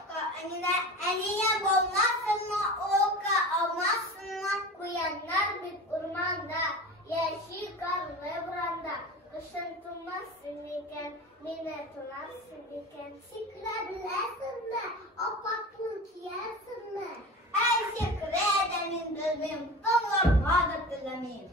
башка, әнине болмасын ма, ока алмасын ма, куяннар бит урманда, яши карлы буранда, кышын тумасын екен, мене тумасын екен. Сикре білесін ме, опаклы киясın ме? Әй сикре де мен білмейм, тыңларға да тілемейм.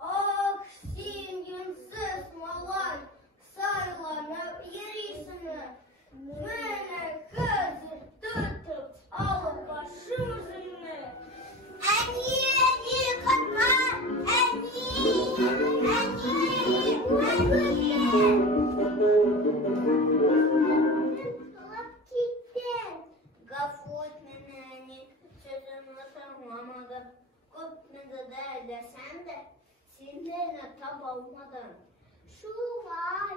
Ах, син юнсыз малай, сайланып йөрисеңме? Менә хәзер тотып алып башы үзеңне. Әни, кытма, әни. Алып киттең. Гафу ит мине, әни, сөземне тыңламадым. Күпмедә дәсәм дә, сине таба алмадым. Шулай,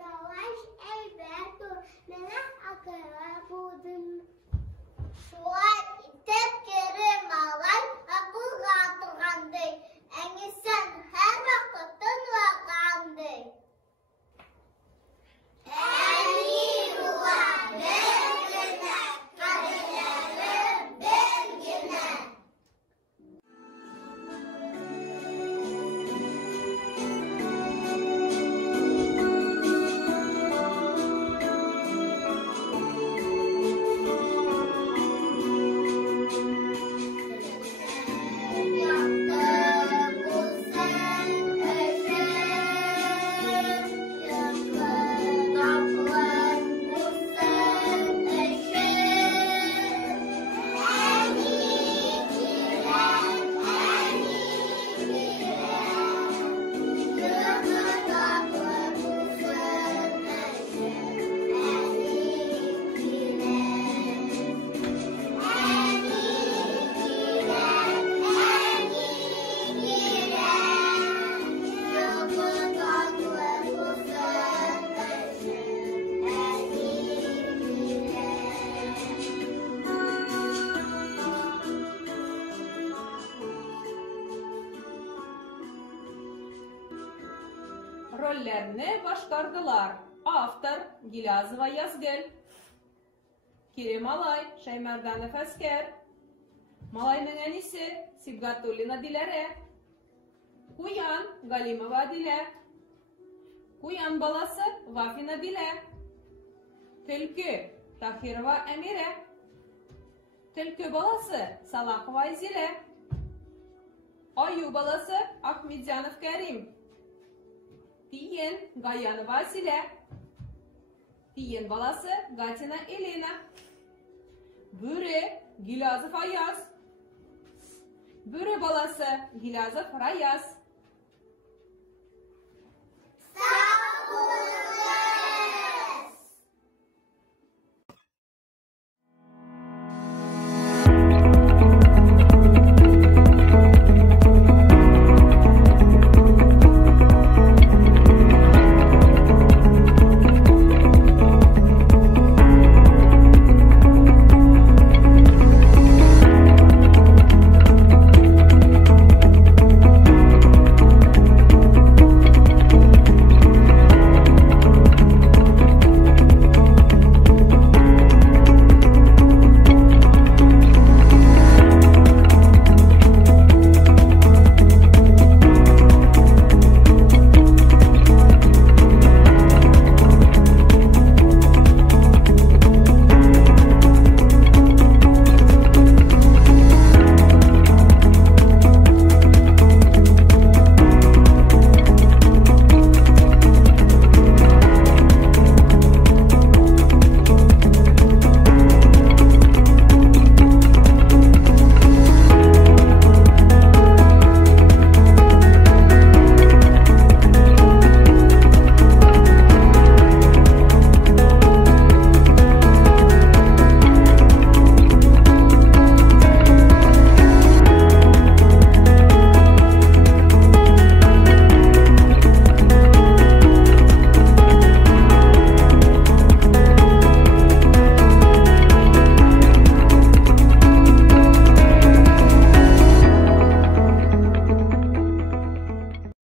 талаш әйбәт ул, менә акыра булдым. Шулай итеп кире малай акылга торгандай, әнисен һәр вакыт тыңлагандай. Әни була бергенә, кадерләрен бергенә. Рольләрне башкардылар. Автор Гилязова Язгөл. Кире малай Шаймарданов әскәр. Малайның әнисе Сибгатуллина Диләрә. Куян Галимова Дилә. Куян баласы Вафина Дилә. Төлке Тагирова Әмирә. Төлке баласы Салахова Зилә. Аю баласы Ахмедзянов Кәрим. Тиен Гаянова Зилә. Тиен баласы Гатина Элена. Бүре Гилязов Аяз. Бүре баласы Гилязов Раяз. Сау